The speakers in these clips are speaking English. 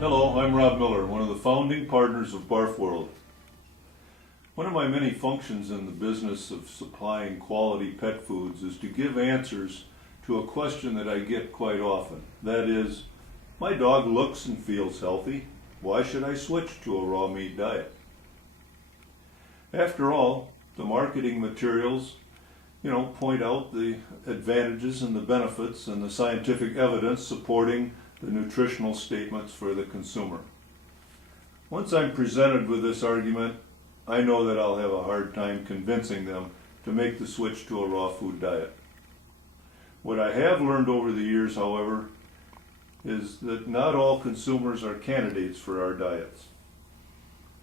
Hello, I'm Rob Miller, one of the founding partners of Barf World. One of my many functions in the business of supplying quality pet foods is to give answers to a question that I get quite often. That is, my dog looks and feels healthy. Why should I switch to a raw meat diet? After all, the marketing materials, point out the advantages and the benefits and the scientific evidence supporting the nutritional statements for the consumer. Once I'm presented with this argument, I know that I'll have a hard time convincing them to make the switch to a raw food diet. What I have learned over the years, however, is that not all consumers are candidates for our diets.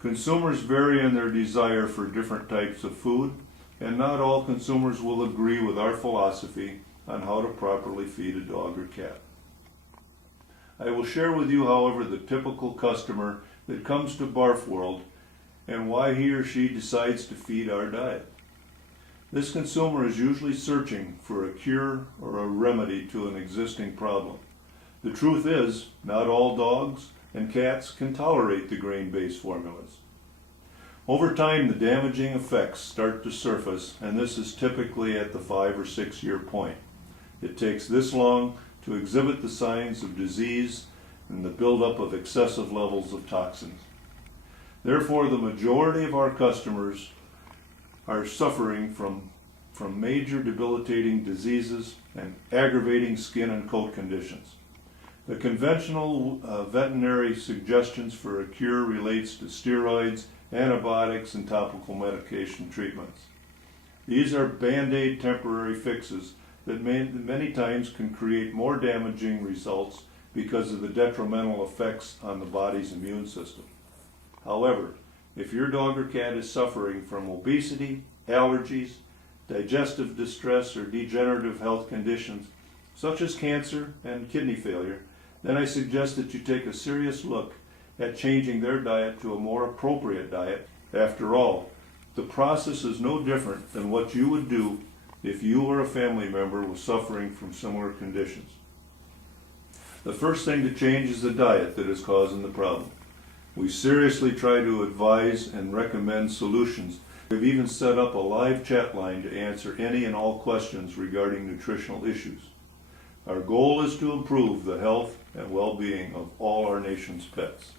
Consumers vary in their desire for different types of food, and not all consumers will agree with our philosophy on how to properly feed a dog or cat. I will share with you, however, the typical customer that comes to Barf World and why he or she decides to feed our diet. This consumer is usually searching for a cure or a remedy to an existing problem. The truth is, not all dogs and cats can tolerate the grain-based formulas. Over time, the damaging effects start to surface, and this is typically at the 5 or 6 year point. It takes this long to exhibit the signs of disease and the buildup of excessive levels of toxins. Therefore, the majority of our customers are suffering from major debilitating diseases and aggravating skin and coat conditions. The conventional veterinary suggestions for a cure relates to steroids, antibiotics, and topical medication treatments. These are band-aid temporary fixes that many times can create more damaging results because of the detrimental effects on the body's immune system. However, if your dog or cat is suffering from obesity, allergies, digestive distress, or degenerative health conditions such as cancer and kidney failure, then I suggest that you take a serious look at changing their diet to a more appropriate diet. After all, the process is no different than what you would do if you or a family member was suffering from similar conditions. The first thing to change is the diet that is causing the problem. We seriously try to advise and recommend solutions. We've even set up a live chat line to answer any and all questions regarding nutritional issues. Our goal is to improve the health and well-being of all our nation's pets.